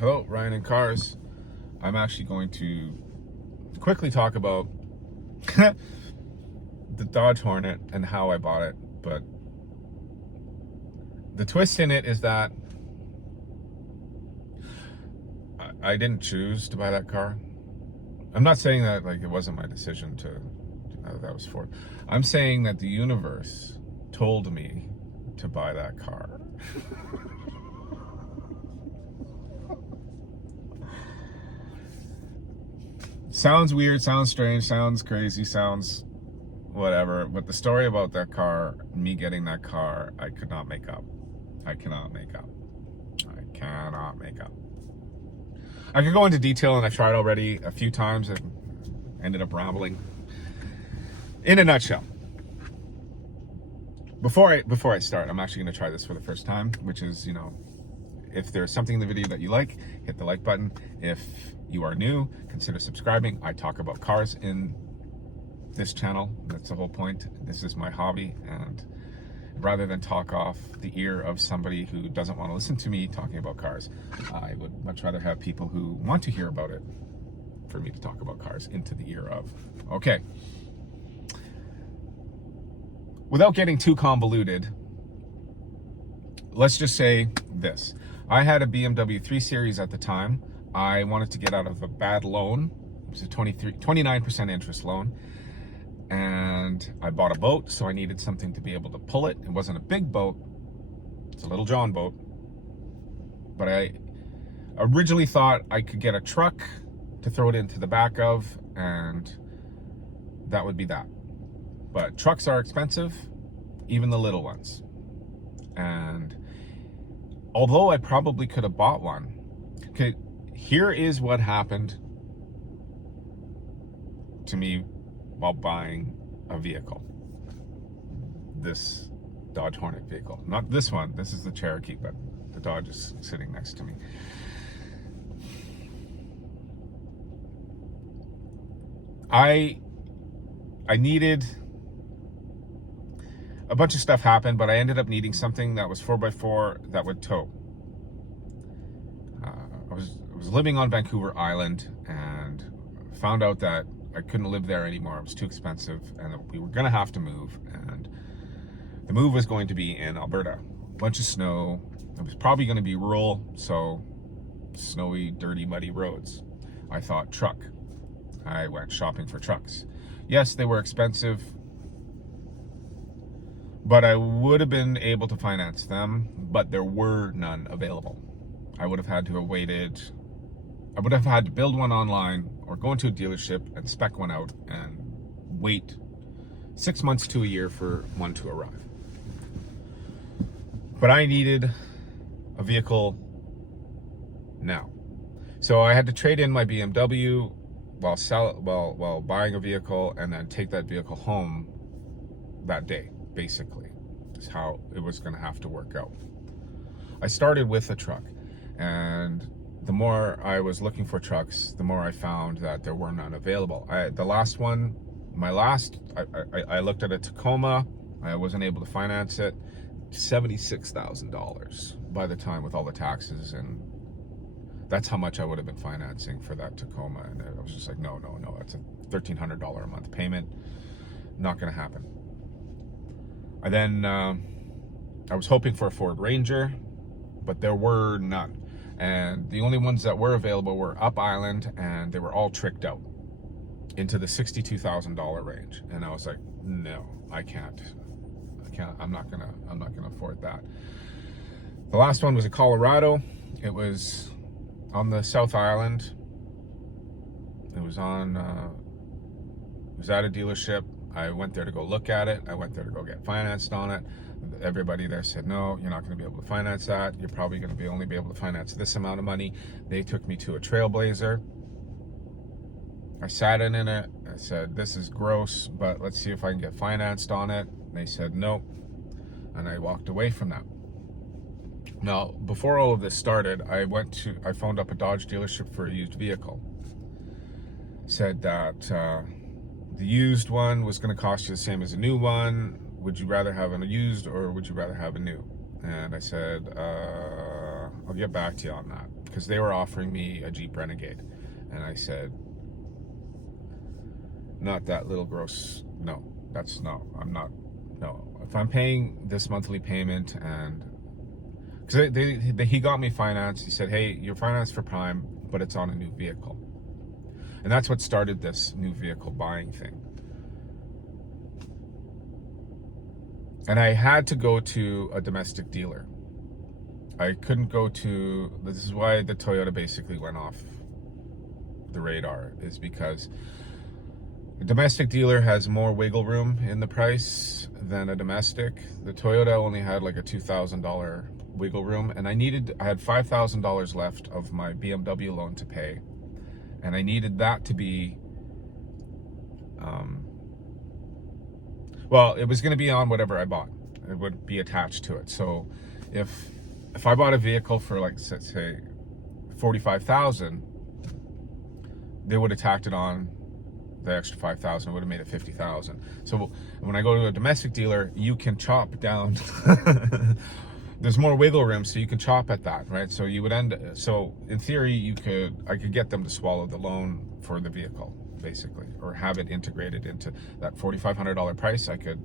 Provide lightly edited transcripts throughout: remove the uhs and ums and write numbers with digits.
Hello, Ryan in Cars. I'm actually going to quickly talk about the Dodge Hornet and how I bought it, but the twist in it is that I didn't choose to buy that car. I'm not saying that like it wasn't my decision to that was for. I'm saying that the universe told me to buy that car. Sounds weird, sounds strange, sounds crazy, sounds whatever, but the story about that car, me getting that car, I could not make up. I cannot make up. I cannot make up. I could go into detail, and I've tried already a few times. I ended up rambling. In a nutshell, before I start, I'm actually going to try this for the first time, which is, if there's something in the video that you like, hit the like button. If you are new, consider subscribing. I talk about cars in this channel. That's the whole point. This is my hobby, and rather than talk off the ear of somebody who doesn't want to listen to me talking about cars, I would much rather have people who want to hear about it for me to talk about cars into the ear of. Okay. Without getting too convoluted, let's just say this. I had a BMW 3 Series at the time. I wanted to get out of a bad loan. It was a 29% interest loan. And I bought a boat, so I needed something to be able to pull it. It wasn't a big boat. It's a little John boat. But I originally thought I could get a truck to throw it into the back of, and that would be that. But trucks are expensive, even the little ones. And although I probably could have bought one, okay, here is what happened to me while buying a vehicle. This Dodge Hornet vehicle. Not this one, this is the Cherokee, but the Dodge is sitting next to me. I needed, a bunch of stuff happened, but I ended up needing something that was 4x4 that would tow. I was living on Vancouver Island and found out that I couldn't live there anymore. It was too expensive, and we were gonna have to move, and the move was going to be in Alberta. A bunch of snow. It was probably gonna be rural, so snowy, dirty, muddy roads. I thought truck. I went shopping for trucks. Yes, they were expensive, but I would have been able to finance them, but there were none available. I would have had to have waited. I would have had to build one online or go into a dealership and spec one out and wait 6 months to a year for one to arrive. But I needed a vehicle now. So I had to trade in my BMW while buying a vehicle, and then take that vehicle home that day, basically. Is how it was going to have to work out. I started with a truck, and the more I was looking for trucks, the more I found that there were none available. I looked at a Tacoma. I wasn't able to finance it. $76,000 by the time, with all the taxes, and that's how much I would have been financing for that Tacoma. And I was just like, no, it's a $1,300 a month payment. Not going to happen. I was hoping for a Ford Ranger, but there were none. And the only ones that were available were up island, and they were all tricked out into the $62,000 range. And I was like, no, I can't. I'm not gonna afford that. The last one was a Colorado. It was on the South Island. It was at a dealership. I went there to go look at it. I went there to go get financed on it. Everybody there said, no, you're not going to be able to finance that. You're probably going to only be able to finance this amount of money. They took me to a Trailblazer. I sat in it. I said, this is gross, but let's see if I can get financed on it. And they said, no. And I walked away from that. Now, before all of this started, I phoned up a Dodge dealership for a used vehicle. Said that the used one was going to cost you the same as a new one. Would you rather have a used, or would you rather have a new? And I said, I'll get back to you on that, because they were offering me a Jeep Renegade, and I said, not that little gross. No, I'm not. No, if I'm paying this monthly payment, and because he got me financed, he said, hey, you're financed for Prime, but it's on a new vehicle, and that's what started this new vehicle buying thing. And I had to go to a domestic dealer. I couldn't go to, this is why the Toyota basically went off the radar, is because a domestic dealer has more wiggle room in the price than a domestic. The Toyota only had like a $2,000 wiggle room, and I had $5,000 left of my BMW loan to pay, and I needed that to be, well, it was going to be on whatever I bought. It would be attached to it. So if I bought a vehicle for, like, say $45,000, they would have tacked it on the extra $5,000. It would have made it $50,000. So when I go to a domestic dealer, you can chop down. There's more wiggle room, so you can chop at that, right? So you would so in theory, I could get them to swallow the loan for the vehicle, basically, or have it integrated into that $4,500 price. I could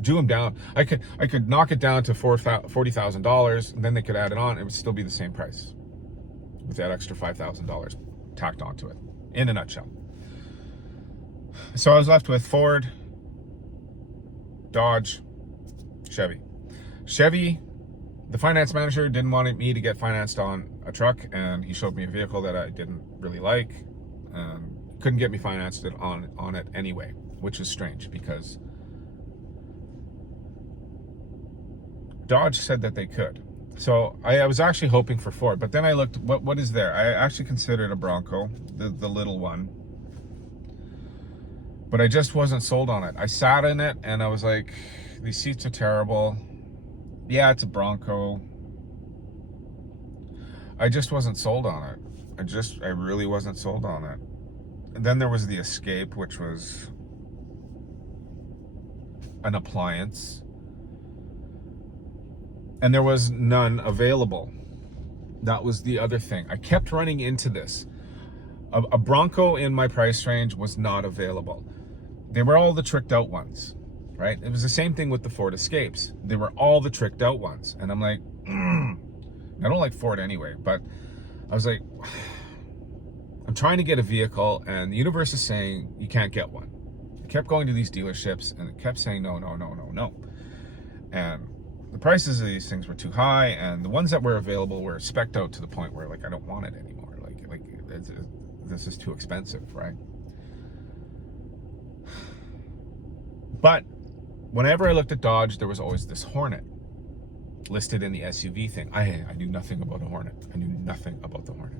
do them down. I could knock it down to $40,000, and then they could add it on. It would still be the same price with that extra $5,000 tacked onto it, in a nutshell. So I was left with Ford, Dodge, Chevy. The finance manager didn't want me to get financed on a truck, and he showed me a vehicle that I didn't really like. Couldn't get me financed on it anyway, which is strange, because Dodge said that they could. So I was actually hoping for Ford, but then I looked, what is there? I actually considered a Bronco, the little one, but I just wasn't sold on it. I sat in it and I was like, these seats are terrible. Yeah, it's a Bronco. I just wasn't sold on it. I really wasn't sold on it. And then there was the Escape, which was an appliance, and there was none available. That was the other thing. I kept running into this. A Bronco in my price range was not available. They were all the tricked out ones, right? It was the same thing with the Ford Escapes. They were all the tricked out ones. And I'm like, I don't like Ford anyway, but I was like, I'm trying to get a vehicle, and the universe is saying you can't get one. I kept going to these dealerships, and it kept saying no. And the prices of these things were too high, and the ones that were available were spec'd out to the point where, like, I don't want it anymore. Like this is too expensive, right? But whenever I looked at Dodge, there was always this Hornet listed in the SUV thing. I knew nothing about a Hornet. I knew nothing about the Hornet.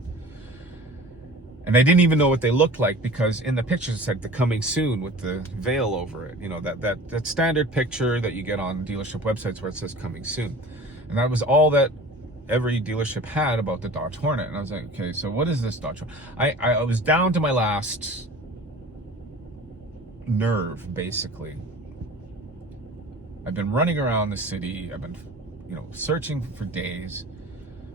And I didn't even know what they looked like, because in the pictures it said the coming soon with the veil over it. You know, that standard picture that you get on dealership websites where it says coming soon. And that was all that every dealership had about the Dodge Hornet. And I was like, okay, so what is this Dodge Hornet? I was down to my last nerve, basically. I've been running around the city. I've been, searching for days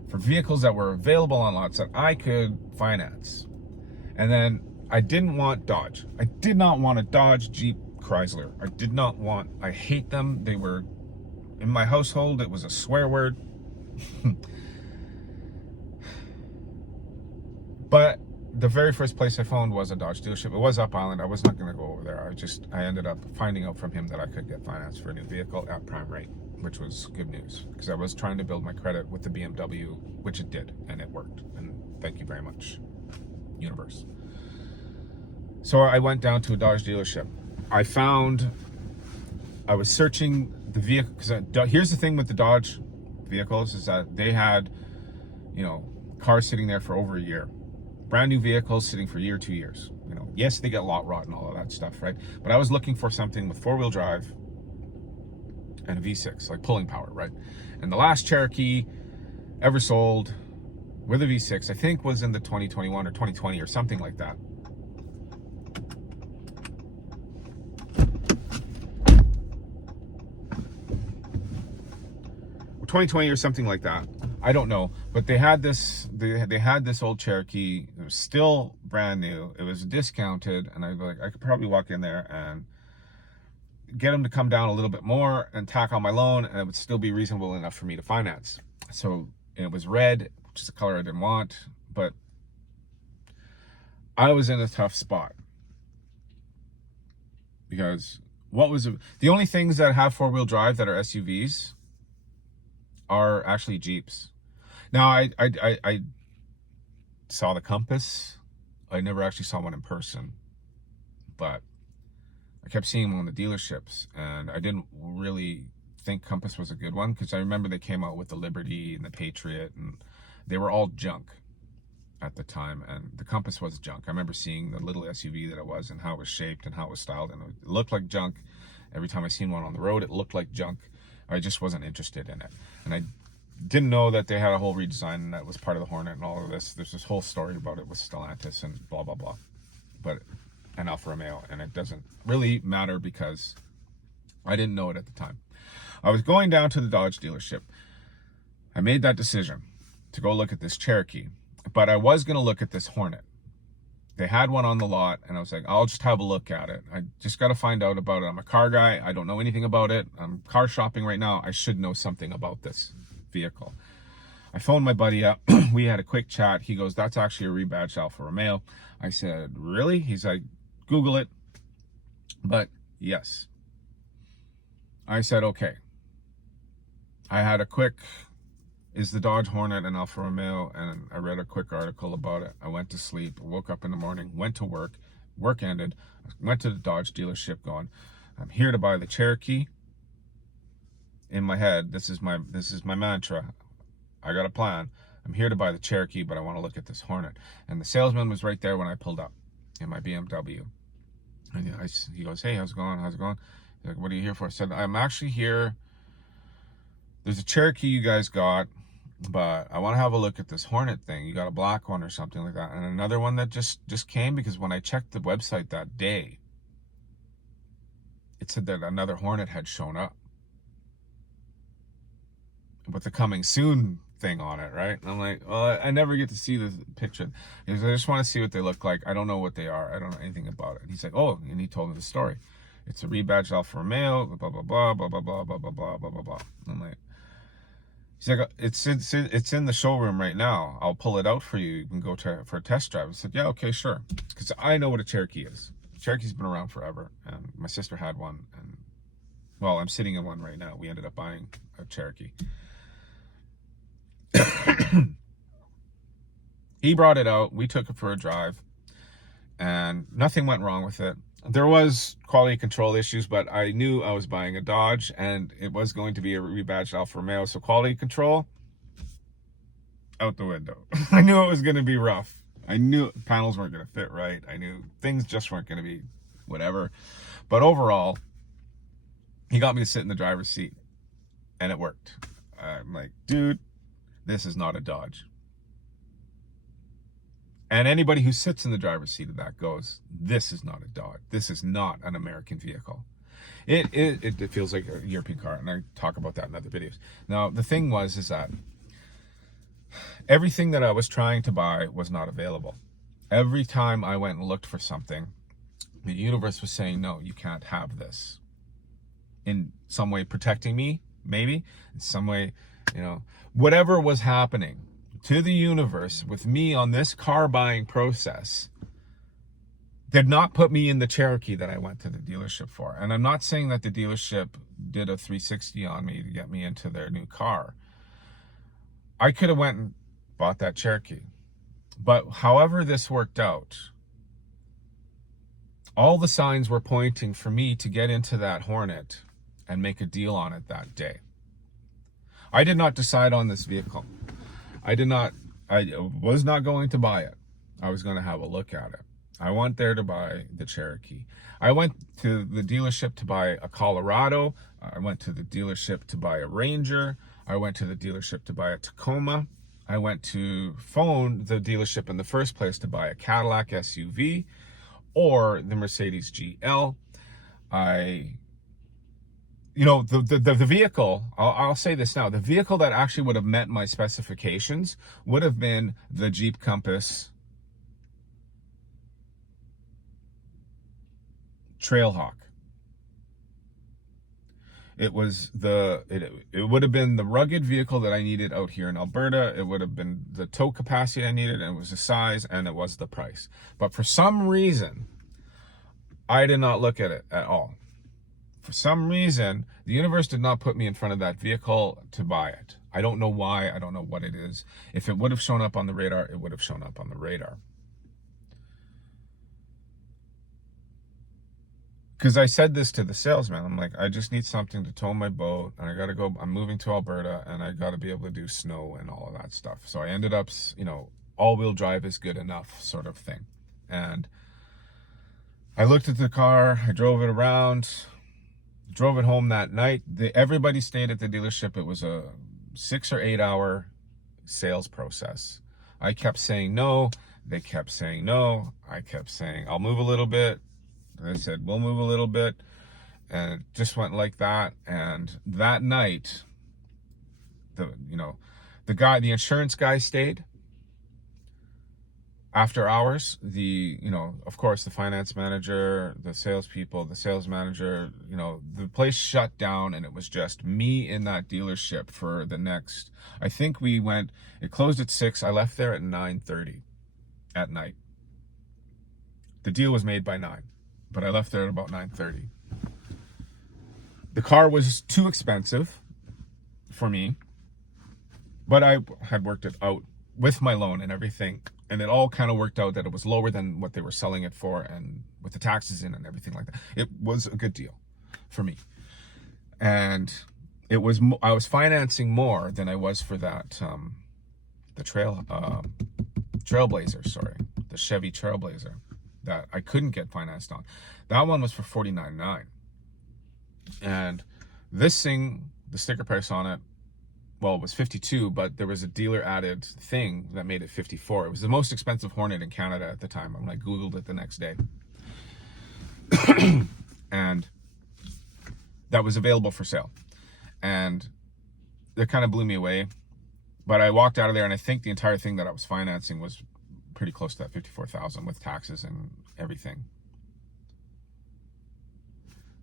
for vehicles that were available on lots that I could finance. And then I didn't want Dodge. I did not want a Dodge, Jeep, Chrysler. I hate them. They were, in my household, it was a swear word. But the very first place I found was a Dodge dealership. It was up Island. I was not going to go over there. I ended up finding out from him that I could get finance for a new vehicle at prime rate, which was good news, because I was trying to build my credit with the BMW, which it did, and it worked. And thank you very much, universe. So I went down to a Dodge dealership. I was searching the vehicle, because here's the thing with the Dodge vehicles, is that they had, cars sitting there for over a year. Brand new vehicles sitting for a year, 2 years. Yes, they get lot rot and all of that stuff, right? But I was looking for something with four-wheel drive and a V6, like pulling power, right? And the last Cherokee ever sold with a V6, I think, was in the 2021 or 2020 or something like that. Or 2020 or something like that. I don't know. But they had this old Cherokee. It was still brand new. It was discounted, and I could probably walk in there and get them to come down a little bit more and tack on my loan, and it would still be reasonable enough for me to finance. So it was red, which is a color I didn't want, but I was in a tough spot because the only things that have four-wheel drive that are SUVs are actually Jeeps. Now, I saw the Compass. I never actually saw one in person, but I kept seeing them on the dealerships, and I didn't really think Compass was a good one because I remember they came out with the Liberty and the Patriot, and they were all junk at the time, and the Compass was junk. I remember seeing the little SUV that it was and how it was shaped and how it was styled, and it looked like junk. Every time I seen one on the road, it looked like junk. I just wasn't interested in it, and I didn't know that they had a whole redesign and that was part of the Hornet and all of this. There's this whole story about it with Stellantis and blah blah blah, and Alfa Romeo, and it doesn't really matter because I didn't know it at the time. I was going down to the Dodge dealership. I made that decision to go look at this Cherokee, but I was going to look at this Hornet. They had one on the lot, and I was like, I'll just have a look at it. I just got to find out about it. I'm a car guy. I don't know anything about it. I'm car shopping right now. I should know something about this vehicle. I phoned my buddy up. We had a quick chat. He goes, that's actually a rebadged Alfa Romeo. I said, really? He's like, Google it. But yes. I said, okay. I had a quick, is the Dodge Hornet an Alfa Romeo? And I read a quick article about it. I went to sleep, woke up in the morning, went to work. Work ended. Went to the Dodge dealership going, I'm here to buy the Cherokee. In my head, this is my mantra. I got a plan. I'm here to buy the Cherokee, but I want to look at this Hornet. And the salesman was right there when I pulled up in my BMW. And he goes, hey, how's it going? How's it going? He's like, what are you here for? I said, I'm actually here. There's a Cherokee you guys got, but I want to have a look at this Hornet thing. You got a black one or something like that. And another one that just came, because when I checked the website that day, it said that another Hornet had shown up with the coming soon thing on it, right? And I'm like, well, I never get to see the picture. He goes, I just want to see what they look like. I don't know what they are. I don't know anything about it. And he's like, oh, and he told me the story. It's a rebadged Alfa Romeo, blah, blah, blah, blah, blah, blah, blah, blah, blah, blah, blah, blah. I'm like, he's like, it's in the showroom right now. I'll pull it out for you. You can go for a test drive. I said, yeah, okay, sure. Because I know what a Cherokee is. Cherokee's been around forever, and my sister had one, and well, I'm sitting in one right now. We ended up buying a Cherokee. He brought it out. We took it for a drive, and nothing went wrong with it. There was quality control issues, but I knew I was buying a Dodge, and it was going to be a rebadged Alfa Romeo, so quality control out the window. I knew it was going to be rough. I knew panels weren't going to fit right. I knew things just weren't going to be whatever. But overall, he got me to sit in the driver's seat, and it worked. I'm like, dude, this is not a Dodge. And anybody who sits in the driver's seat of that goes, this is not a Dodge. This is not an American vehicle. It feels like a European car, and I talk about that in other videos. Now, the thing is that everything that I was trying to buy was not available. Every time I went and looked for something, the universe was saying, no, you can't have this. In some way protecting me, maybe. In some way, whatever was happening to the universe with me on this car buying process did not put me in the Cherokee that I went to the dealership for. And I'm not saying that the dealership did a 360 on me to get me into their new car. I could have went and bought that Cherokee. But however this worked out, all the signs were pointing for me to get into that Hornet and make a deal on it that day. I did not decide on this vehicle. I was not going to buy it. I was going to have a look at it. I went there to buy the Cherokee. I went to the dealership to buy a Colorado. I went to the dealership to buy a Ranger. I went to the dealership to buy a Tacoma. I went to phone the dealership in the first place to buy a Cadillac SUV or the Mercedes GL. I you know, the vehicle, I'll say this now, the vehicle that actually would have met my specifications would have been the Jeep Compass Trailhawk. It was it would have been the rugged vehicle that I needed out here in Alberta. It would have been the tow capacity I needed, and it was the size, and it was the price. But for some reason, I did not look at it at all. For some reason, the universe did not put me in front of that vehicle to buy it. I don't know why. I don't know what it is. If it would have shown up on the radar, it would have shown up on the radar. Because I said this to the salesman. I'm like, I just need something to tow my boat, and I got to go. I'm moving to Alberta, and I got to be able to do snow and all of that stuff. So I ended up, you know, all-wheel drive is good enough sort of thing. And I looked at the car. I drove it around. Drove it home that night. Everybody stayed at the dealership. It was a 6 or 8 hour sales process. I kept saying no. They kept saying no. I kept saying, I'll move a little bit. They said, we'll move a little bit. And it just went like that. And that night, the insurance guy stayed. After hours, of course, the finance manager, the salespeople, the sales manager, the place shut down, and it was just me in that dealership for the next, I think it closed at 6. I left there at 9:30 at night. The deal was made by 9, but I left there at about 9:30. The car was too expensive for me, but I had worked it out with my loan and everything. And it all kind of worked out that it was lower than what they were selling it for, and with the taxes in and everything like that. It was a good deal for me. And I was financing more than I was for that, the Trailblazer, the Chevy Trailblazer that I couldn't get financed on. That one was for $49,900. And this thing, the sticker price on it, well, it was $52,000, but there was a dealer added thing that made it $54,000. It was the most expensive Hornet in Canada at the time. I Googled it the next day. And that was available for sale. And it kind of blew me away. But I walked out of there, and I think the entire thing that I was financing was pretty close to that $54,000 with taxes and everything.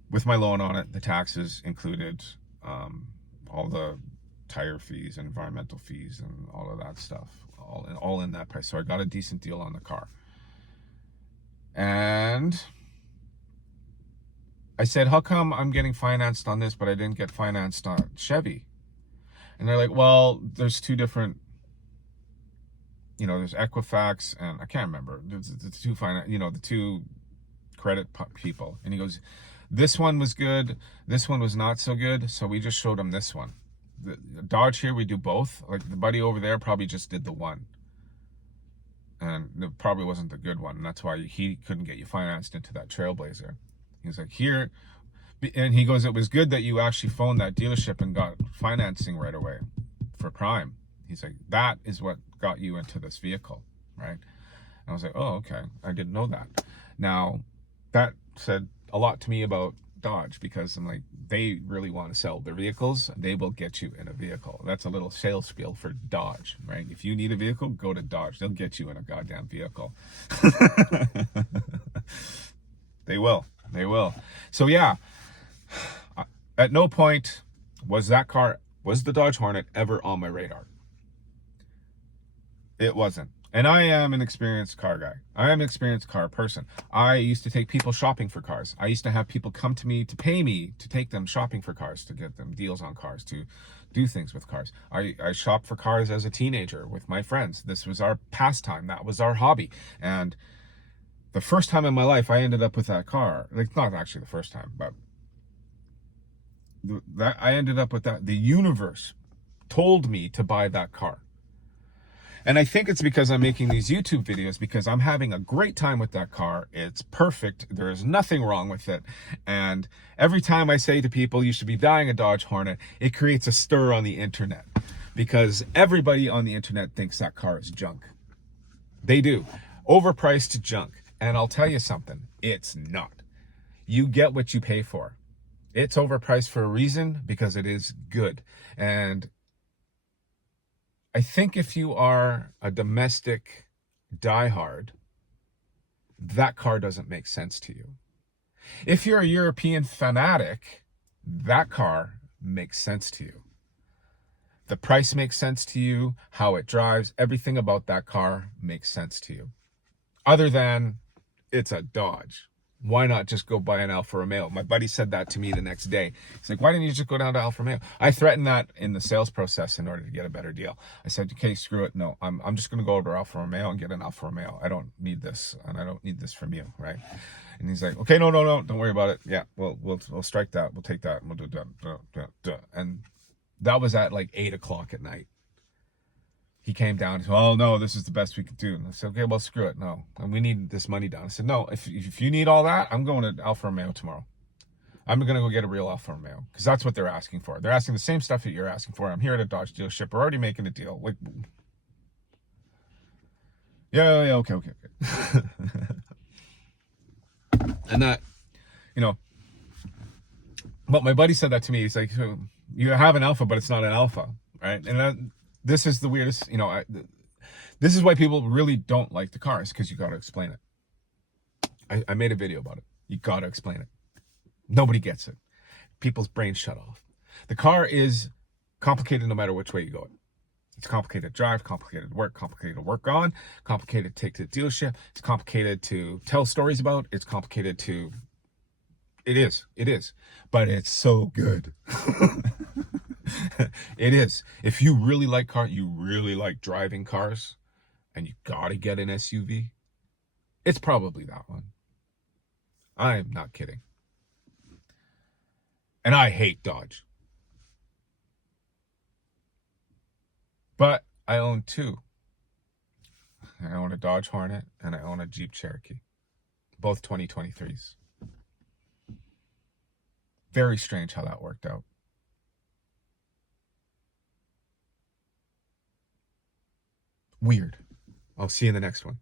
With my loan on it, the taxes included all the tire fees and environmental fees and all of that stuff, all in that price. So I got a decent deal on the car. And I said, how come I'm getting financed on this, but I didn't get financed on Chevy? And they're like, well, there's two different, there's Equifax and I can't remember. The two credit people. And he goes, this one was good, this one was not so good, so we just showed him this one. The Dodge here, we do both. Like the buddy over there probably just did the one, and it probably wasn't the good one, and that's why he couldn't get you financed into that Trailblazer. He's like, here, and he goes, it was good that you actually phoned that dealership and got financing right away for prime. He's like, that is what got you into this vehicle, right? And I was like, oh, okay, I didn't know that. Now, that said a lot to me about Dodge, because I'm like, they really want to sell their vehicles. They will get you in a vehicle. That's a little sales spiel for Dodge, right? If you need a vehicle, go to Dodge. They'll get you in a goddamn vehicle. They will. So yeah, at no point was the Dodge Hornet ever on my radar. It wasn't. And I am an experienced car guy. I am an experienced car person. I used to take people shopping for cars. I used to have people come to me to pay me to take them shopping for cars, to get them deals on cars, to do things with cars. I shopped for cars as a teenager with my friends. This was our pastime. That was our hobby. And the first time in my life I ended up with that car, like not actually the first time, but I ended up with that. The universe told me to buy that car. And I think it's because I'm making these YouTube videos, because I'm having a great time with that car. It's perfect. There is nothing wrong with it. And every time I say to people, you should be buying a Dodge Hornet, it creates a stir on the internet, because everybody on the internet thinks that car is junk. They do. Overpriced junk. And I'll tell you something, it's not. You get what you pay for. It's overpriced for a reason, because it is good. And I think if you are a domestic diehard, that car doesn't make sense to you. If you're a European fanatic, that car makes sense to you. The price makes sense to you, how it drives, everything about that car makes sense to you. Other than it's a Dodge. Why not just go buy an Alfa Romeo? My buddy said that to me the next day. He's like, why didn't you just go down to Alfa Romeo? I threatened that in the sales process in order to get a better deal. I said, okay, screw it. No, I'm just going to go over to Alfa Romeo and get an Alfa Romeo. I don't need this, and I don't need this from you, right? And he's like, okay, no, don't worry about it. Yeah, we'll strike that. We'll take that, and we'll do that. And that was at like 8 o'clock at night. He came down and said, oh, no, this is the best we could do. And I said, okay, well, screw it. No, and we need this money down. I said, no, if you need all that, I'm going to Alfa Romeo tomorrow. I'm going to go get a real Alfa Romeo, because that's what they're asking for. They're asking the same stuff that you're asking for. I'm here at a Dodge dealership. We're already making a deal. Like, yeah, okay. And that, you know, but my buddy said that to me. He's like, you have an Alpha, but it's not an Alpha, right? And this is the weirdest, this is why people really don't like the cars, because you got to explain it. I made a video about it. You got to explain it. Nobody gets it. People's brains shut off. The car is complicated no matter which way you go. It's complicated to drive, complicated to work, complicated to work on, complicated to take to the dealership. It's complicated to tell stories about. It's complicated to... It is. But it's so good. It is. If you really like cars, you really like driving cars, and you gotta get an SUV, it's probably that one. I'm not kidding. And I hate Dodge. But I own two. I own a Dodge Hornet and I own a Jeep Cherokee. Both 2023s. Very strange how that worked out. Weird. I'll see you in the next one.